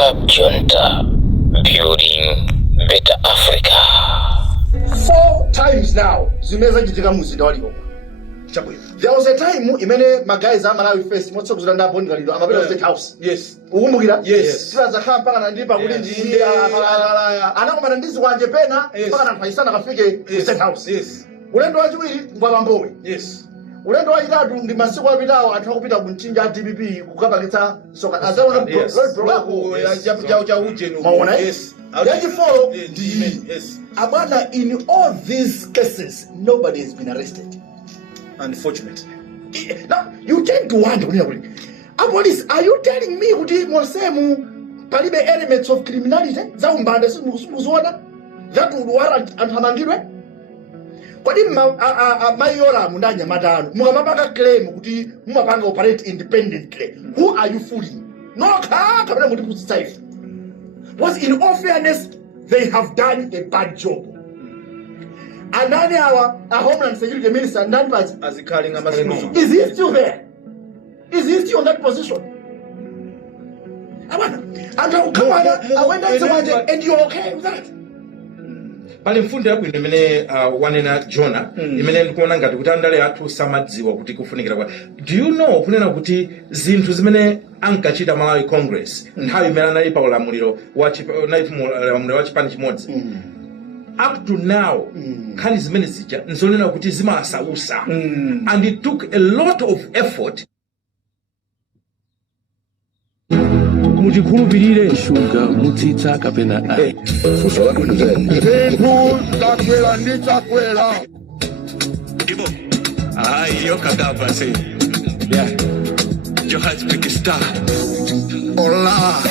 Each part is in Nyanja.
Club Junta, building better Africa. 4 times now, zimeza jitika muzinda waliwo. There was a time imene magays Malawi First motso kuzilanda bondi kalido amapita State House. Yes. Ukumbukira? Yes. Silaza khampa kana ndipa kuti ndiye anakomana ndizi kwanje pena mpaka mpaisana kafike State House. Yes. Ulendo wachiwiri ngwabambowe. Yes. Ulendo wachitatu ndi masiku apitawo anthu akupita kumchinja DPP kukapakitsa soka azaona ya ujeno. Maona? Yes. Follow Yes. Abana, in all these cases nobody has been arrested. Unfortunately. Now you tend to wonder, police, are you telling me kuti monsemu palibe elements of criminality za umbanda simuzuona that would warrant anthamangirwe? Kodi mayora mundanya matano mukamapaka claim kuti mumapanga operate independently, who are you fooling? No kapena muti kutsitsa ife. Was in all fairness they have done a bad job. Anani our Homeland Security Minister Nanbaz is he still there? Is he still in that position? And you're okay with that? Pali mfundi yabwino imene wanena Jonah imene ndikuona ngati kuti andale athu samadziwa kuti kufunikira kwa. Do you know kunena kuti zinthu zimene ankachita Malawi Congress nthawi imene anali pa ulamuliro wa chipani chimodzi up to now khali zimene zija nzonena kuti zimasausa and it took a lot of effort. Mujikhulupirire shuga mutitsa kapena ai fuso wako nzeni takwela nditakwela ibo yo kagaba say Johannesburg star ola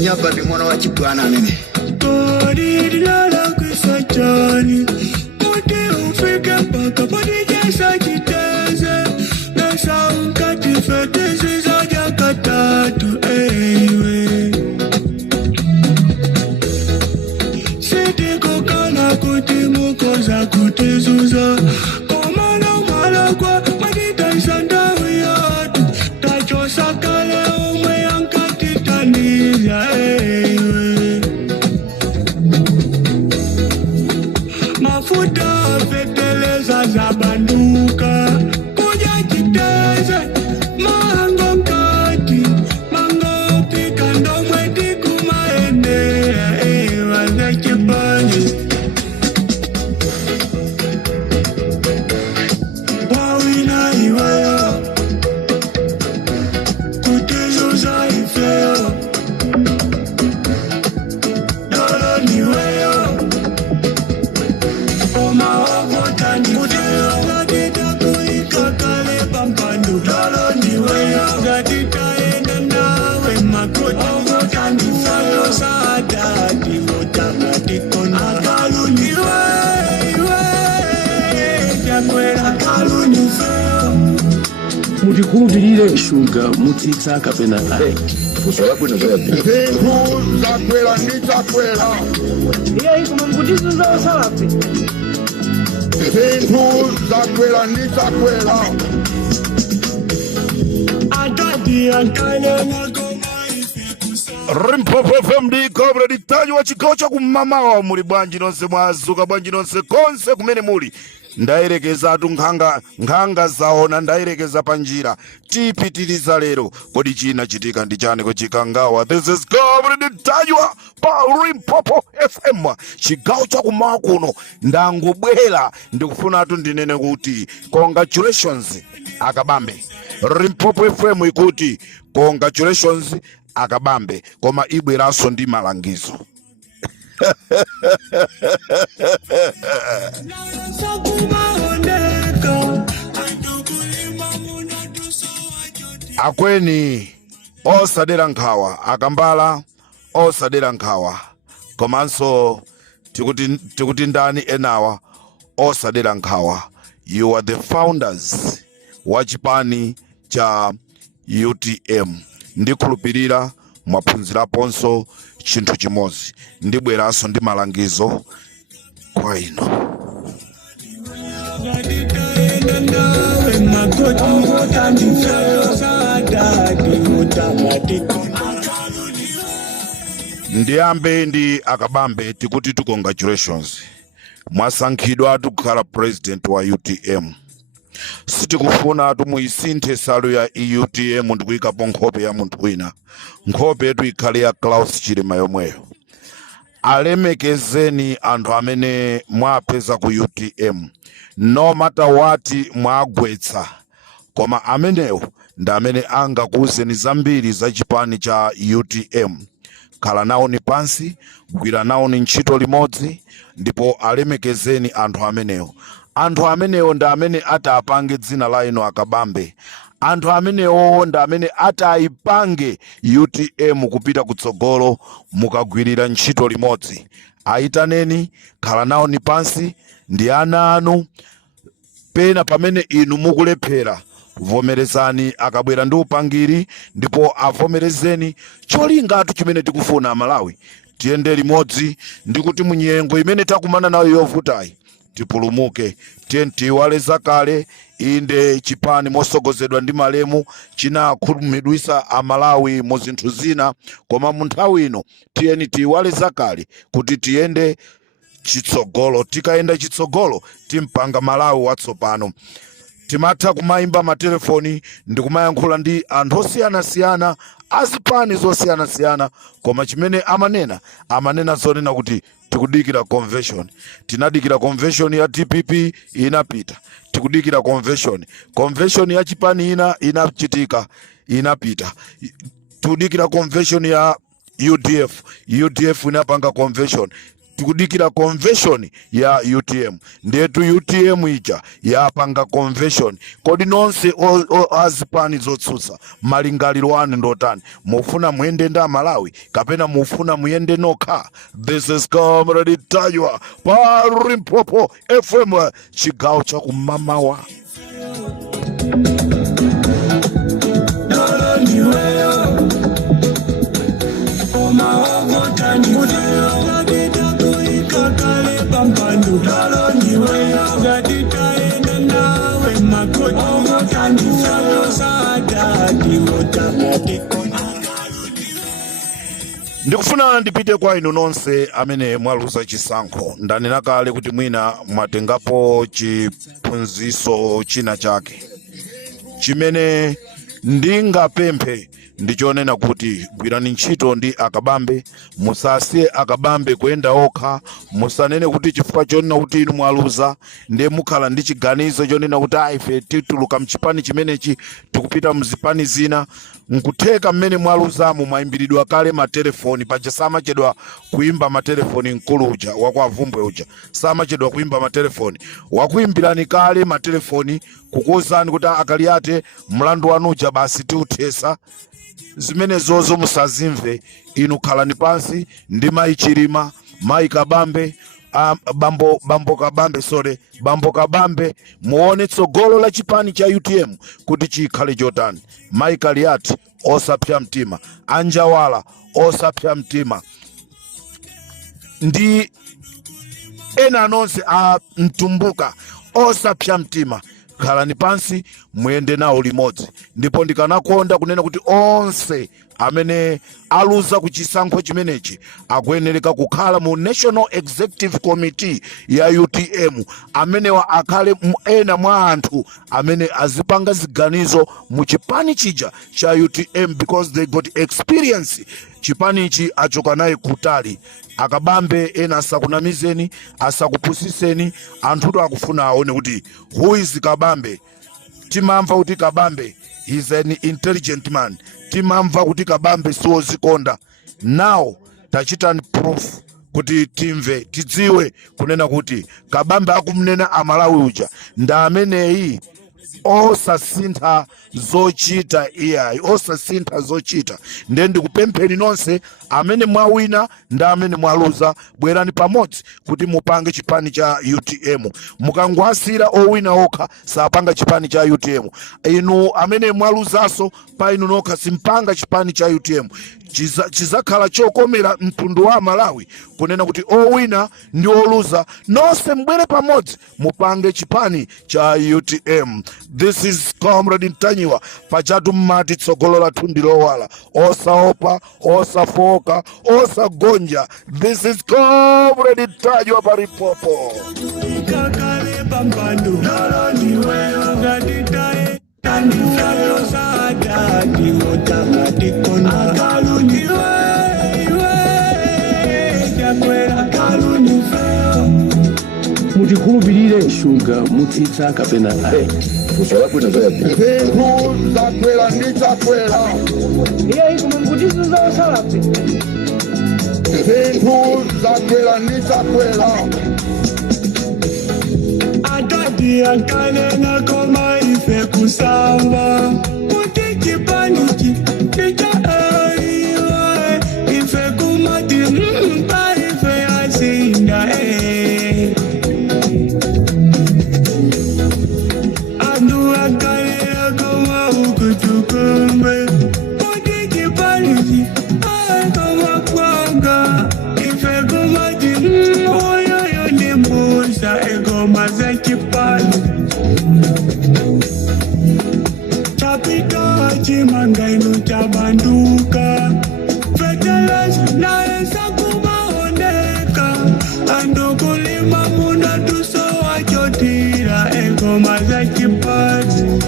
nyaba ndi mwana wa chibwana nene body dilala kusachani kote ufike mpaka body jesa kiteze na saunkati fetezi za jakatatu Kutimukoza kutizuza komana malakwa madita isanda wiyatu tachosa kale umwe yankatitaniza mafuta feteleza za banduka kuja kiteze mango kati mango pika ndomwe tikumaende wazekipani mujikhulupirire shuga mutitsa kapena ai fuso wako nzeni zakwela nditakwela iye kumangutizuza osalape zakwela nditakwela atati akale Rimpopo FM Cobra Ditaji wa chigawo cha kumamawa muli bwanji nonse mwazuka bwanji nonse konse kumene muli ndairekeza atu nkhanga zaona ndairekeza panjira tipitiriza lero kodi china chitika ndi chani kuchikangawa. This is Cobra Ditaji pa Rimpopo FM chigawo cha kumawa kuno ndangobwera ndikufuna atu ndinene kuti congratulations akabambe. Rimpopo FM ikuti congratulations akabambe koma ibweraso ndi malangizo. Akweni osadera nkhawa akambala osadera nkhawa komanso tikuti ndani enawa osadera nkhawa. You are the founders wa chipani cha UTM. Ndikhulupirira mwaphunziraponso chinthu chimodzi ndibweraso ndi malangizo kwa ino. Ndiyambe ndi akabambe tikuti tu congratulations. Mwasankhidwa kukhala president wa UTM. Sitikufuna tumuyisinthe salu ya UTM ndikuyikapo nkhope ya munthu wina. Nkhope yetu ikhale ya Klaus Chilima yomweyo. Alemekezeni anthu amene mwapeza ku UTM. No matter what mwagwetsa. Koma amenewo ndi amene angakuwuzeni zambiri za chipani cha UTM. Khala nawo ni pansi, gwira nawo ni ntchito limodzi, ndipo alemekezeni anthu amenewo. Anthu amenewo ndi amene atapange dzina la ino akabambe. Anthu amenewo ndi amene ataipange UTM kupita kutsogolo mukagwirira ntchito limodzi. Aitaneni, khala nawo ni pansi, ndi ana anu, pena pamene inu mukulephera. Vomerezani akabwera ndi upangiri ndipo avomerezeni cholingatu chimene tikufuna Malawi tiyende limodzi ndikuti munyengo imene takumana nayo yovutayi tipulumuke. Tiyiwale zakale inde chipani mosogozedwa ndi Malemu chinakhumudwitsa Amalawi mu zinthu zina, koma mu nthawi ino tiyiwale zakale kuti tiyende chitsogolo. Tikayenda chitsogolo timpanga Malawi watsopano. Timatha kumayimba matelefoni ndi kumayankhula ndi anthu osiyanasiyana azipani zosiyanasiyana, koma chimene amanena zonena kuti tikudikira convention. Tinadikira convention ya DPP inapita, tikudikira convention ya chipani inachitika inapita, tikudikira convention ya UDF inapanga convention, tikudikira convention ya UTM. Ndetu UTM ija yapanga convention. Kodi nonse azipani zotsutsa malingaliro anu ndotani? Mufuna muyende nda Malawi kapena mufuna muyende nokha? This is Comrade Tajwa pa Limpopo FM chigawo cha kumamawa. Ndikufuna ndipite kwa inu nonse amene mwaluza chisankho. Ndanena kale kuti mwina mwatengapo chiphunzitso china chake. Chimene ndingapemphe ndichonena kuti gwirani ntchito ndi akabambe, musasiye akabambe kuyenda okha, musanene kuti chifukwa chonena kuti inu mwaluza ndiye mukhala ndi chiganizo chonena kuti ife tituluka mchipani chimenechi tikupita mzipani zina. Nkutheka mmene mwaluzamo mwayimbiridwa kale matelefoni, paja samachedwa kuimba matelefoni mkulu uja wakwavumbwe uja, samachedwa kuimba matelefoni. Wakuimbirani kale matelefoni kukuwuzani kuti akaliate mlandu wanu uja basi tiuthesa. Zimene zozo musazimve. Inu khalani pansi ndi Mayi Chilima, Mayi Kabambe, Bambo Kabambe, muone tsogolo la chipani cha UTM kuti chikhale chotani. Mayi Kaliati osapya mtima, Anjawala osapya mtima, ndi ena nonse Mtumbuka osapya mtima. Khalani pansi muyende nawo limodzi. Ndipo ndikanakonda kunena kuti onse amene aluza kuchisankho chimenechi akuyenereka kukhala mu National Executive Committee ya UTM, amenewa akhale ena mwa anthu amene azipanga ziganizo mu chipani chija cha UTM because they got experience. Chipani ichi achoka naye kutali. Akabambe ena asakunamizeni, asakupusiseni. Anthuto akufuna aone kuti who is Kabambe. Timamva kuti Kabambe is an intelligent man. Timamva kuti Kabambe siwozikonda. Now tachitani proof kuti timve tidziwe kunena kuti Kabambe akumnena Amalawi uja nda ameneyi osasintha zochita iyayi, osasintha zochita. Ndiye ndikupempheni nonse amene mwawina nda amene mwaluza, bwerani pamodzi kuti mupange chipani cha UTM. Mukangwasira owina okha sapanga chipani cha UTM. Inu amene mwaluzaso pa inu nokha simpanga chipani cha UTM. Chizakhala chokomera mtundu wa Malawi kunena kuti owina ndi oluza nonse mbwere pamodzi mupange chipani cha UTM. This is Comrade Ntanywa. Ntanyiwa pachatu mmati tsogolo la thundi lowala osaopa osafoka osagonja. This is Comrade Tajwa Paripopo. Mutikhulupirire shuga mutitsa kapena ayi. Zakwera ndidzakwera. Iye iko mangutizo zaosalape. Zakwera ndidzakwera. Adadi akanena koma ife kusamba kuti chipanichi icha aiwe ife kumati pa ife asinda Andu akanena koma ukutukumbe kuti chipanichi koma kwanga ife kumati oyoyo ni mbusa egoma za chipani chapita chimangaino chabanduka vetelas naesa kumaoneka andokulima muna tuso wachotira egoma za chipani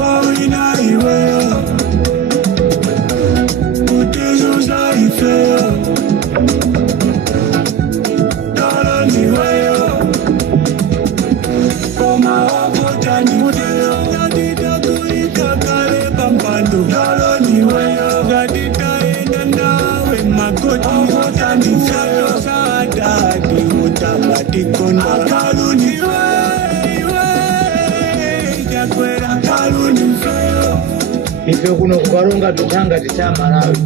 wawina iweyo kutizuza ifeyo Ife kuno kukalonga tutanga tisamalawe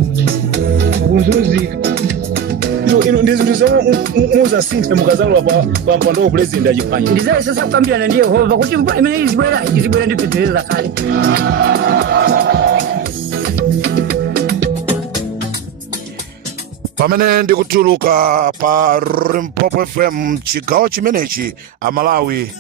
kuzuzika ino ndizo muza sinte mukazalwa pa mpando wa president ajifanya ndizaye sasa kukambirana ndi Yehova kuti imene izibwera ndiphetereza kale. Pamene ndikutuluka pa Limpopo FM chigawo chimenechi Amalawi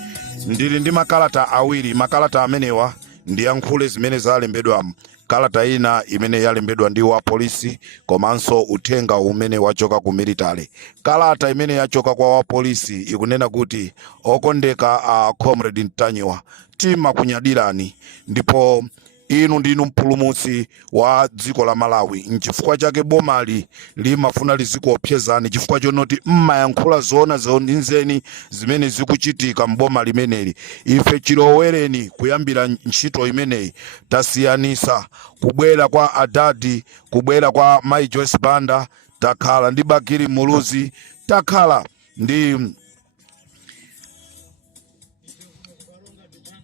ndili ndi makalata awiri. Makalata amenewa ndi yankhule zimene zalembedwa. Kalata ina imene yalembedwa ndi wa polisi komanso uthenga umene wachoka ku military. Kalata imene yachoka kwa wa polisi ikunena kuti okondeka Comrade Ntanyiwa timakunyadirani ndipo inu ndinu mpulumutsi wa dziko la Malawi. Nchifukwa chake bomali limafuna lizikuopsezani chifukwa chonoti mmayankhula zoona zonizeni zimene zikuchitika mboma limeneli. Ife chilowereni kuyambira ntchito imeneyi tasiyanisa kubwera kwa Adadi, kubwera kwa Mai Joyce Banda, takhala ndi Bakiri Muluzi, takhala ndi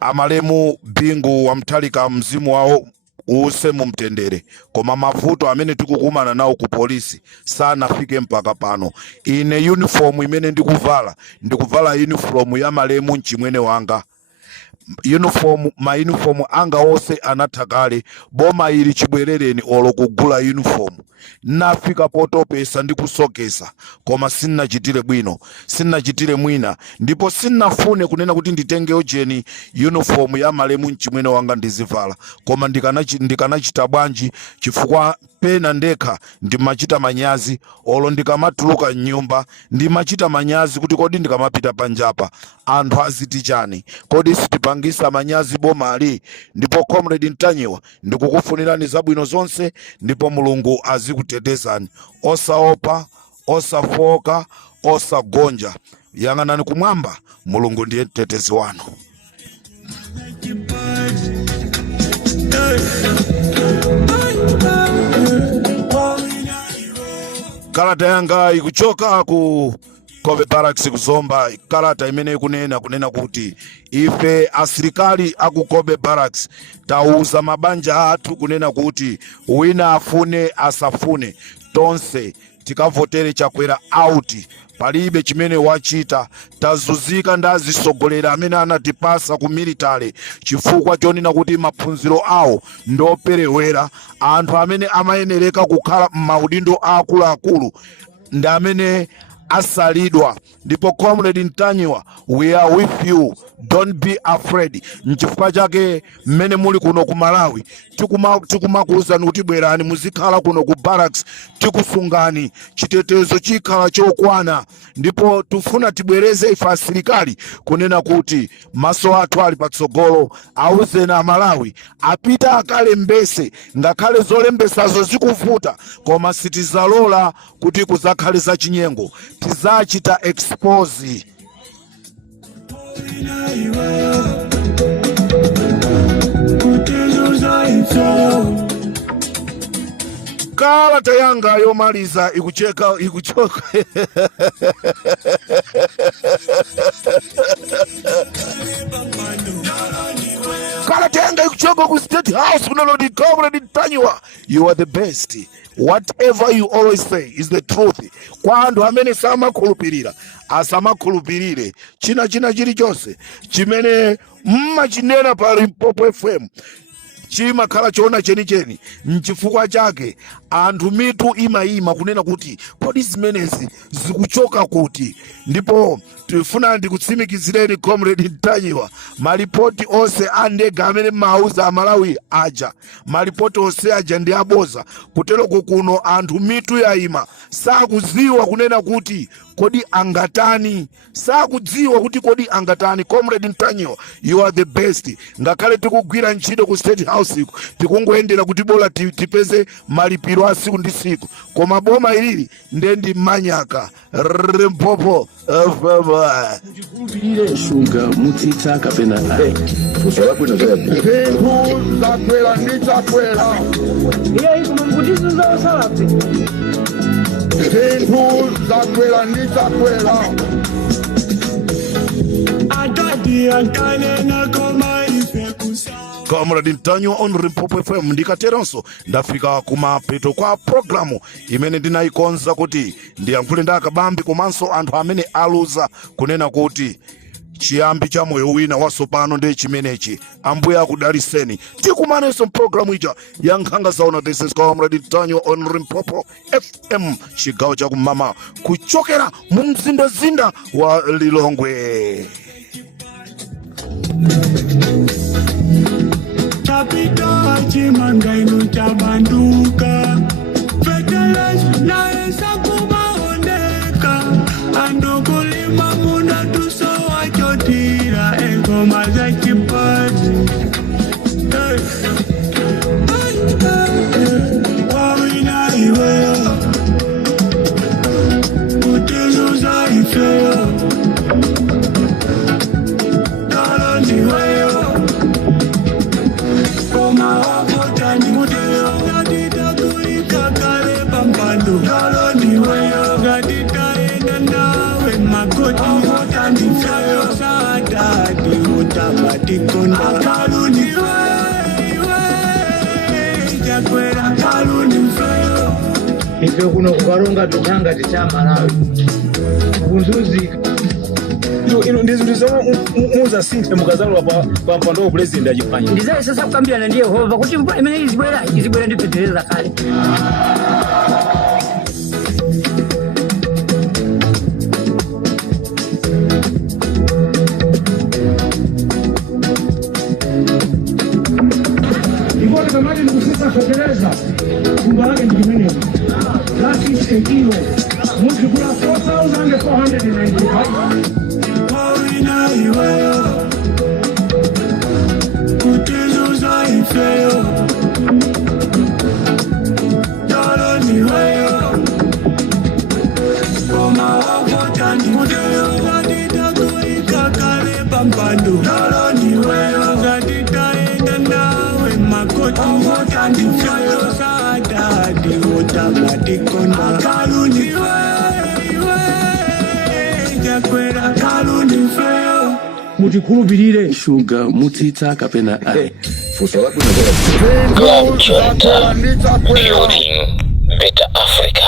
Amalemu Bingu wa Mtalika, mzimu wao use mumtendere. Koma mavuto amene tikukumana nawo ku polisi sana fike mpaka pano. Ine uniform imene ndikuvala uniform ya Malemu nchimwene wanga. Ma uniform anga ose anathakale boma ili chibwerereni olo kugula uniform. Nafika potopesa ndikusokesa koma sinachitire bwino, sinachitire mwina, ndipo sinafune kunena kuti nditenge ojeni uniform ya Malemu nchimwene wanga ndizivala. Koma ndikanachita bwanji chifukwa pena ndekha ndimachita manyazi olo ndikamatuluka nyumba ndimachita manyazi kuti kodi ndikamapita panjapa anthu aziti chani, kodi sitipangisa manyazi bomali. Ndipo Comrade Ntanyiwa ndikukufunirani zabwino zonse ndipo Mulungu azikutetezani. Osaopa, osafoka, osagonja, yang'anani kumwamba, Mulungu ndiye mtetezi wanu. Kalata yanga ikuchoka ku Kobe Barracks kuzomba. Kalata imene kunena kuti ife asilikali aku Kobe Barracks tauza mabanja athu kunena kuti wina afune asafune tonse tikavotere Chakwera out. Palibe chimene wachita, tazuzika ndazisogolera amene anatipasa ku military chifukwa chonena kuti maphunziro awo ndoperewera. Anthu amene amayenereka kukhala m'maudindo akuluakulu ndi amene asalidwa. Ndipo Comrade Ntanyiwa, we are with you. don't be afraid. Nchifukwa chake mmene muli kuno ku Malawi tikumakuwuzani kuti bwerani muzikhala kuno ku barracks, tikusungani chitetezo chikhala chokwana, ndipo tufuna tibwereze ife asilikali kunena kuti maso athu ali patsogolo. Awuzeni Amalawi apita akalembese, ngakhale zolembesazo zikuvuta koma sitizalola kuti kuzakhale za chinyengo, tizachita expose. Kalata yanga yomaliza ikuchoka kalata yanga ikuchoka ku State House kunalodi Comrade Ntanyiwa. You are the best. Whatever you always say is the truth. Kwa andu amene samakhulupirira asamakhulupirire china chilichonse chimene mmachinena pa Limpopo FM chimakhala chona chenicheni. Nchifukwa chake anthu mitu imayima kunena kuti kodi zimenezi zikuchoka kuti, ndipo tifuna ndikutsimikizireni Comrade Ntanyiwa, malipoti onse andege amene mauza Amalawi aja, malipoti onse aja ndi aboza. Kutero kuno anthu mitu yayima, sakudziwa kunena kuti kodi angatani, sakudziwa kuti kodi angatani. Comrade Ntanyiwa, you are the best. Ngakhale tikugwira ntchito ku State House iku tikungoyendera kuti bola tipeze malipiro a siku ndi siku, koma boma ilili ndendi manyaka Limpopo Suga mutita kapena Kusala kwino zabi Mpembu zakwela nitakwela Mkutizu za salapi Mpembu zakwela nitakwela Adadi ankane na koma ife kusa Comrade Ntanyiwa on Limpopo FM. Ndikateronso ndafika kumapeto kwa programu imene ndinayikonza kuti ndiyankhule ndi akabambi komanso anthu amene aluza kunena kuti chiyambi cha moyo wina wasopano ndi chimenechi. Ambuye akudaliseni. Tikumanenso programu ija ya nkhanga zaona. This is Comrade Ntanyiwa on Limpopo FM, chigawo cha kumama kuchokera mu mzindazinda wa Lilongwe. Chapita chimanga inu chabanduka Federals na esa kumaoneka Andokulima muna tuso wachotira Engoma za chipati Wawina iweyo Kutezo za ifeyo Dala niweyo ife kuno kukaronga tukanga ticha Malawi kunzuzi ino ndizo zomwe muza sinthe mukazalwa pa mpando wa president ajifanya. ndizaye sasa kukambirana ndi Yehova kuti mvula imene izibwera ndiphetereza kale. Igual kamati nikusisa fetereza kumba lake ndikimeneo laki sekilo multipula 4,495. Wawina iweyo Kutezo za ifeyo Dala niweyo Koma wakota ndikudeyo Zadita kuika kale pampando Dala niweyo Zadita enda nawe makoti Wakota ndifeyo Sada diwota matikona Akaluni iweyo Jakwera kaluni feyo mutikhulupirire Suga mutita kapena Kusala kwino zabi Grand Junta, building better Africa.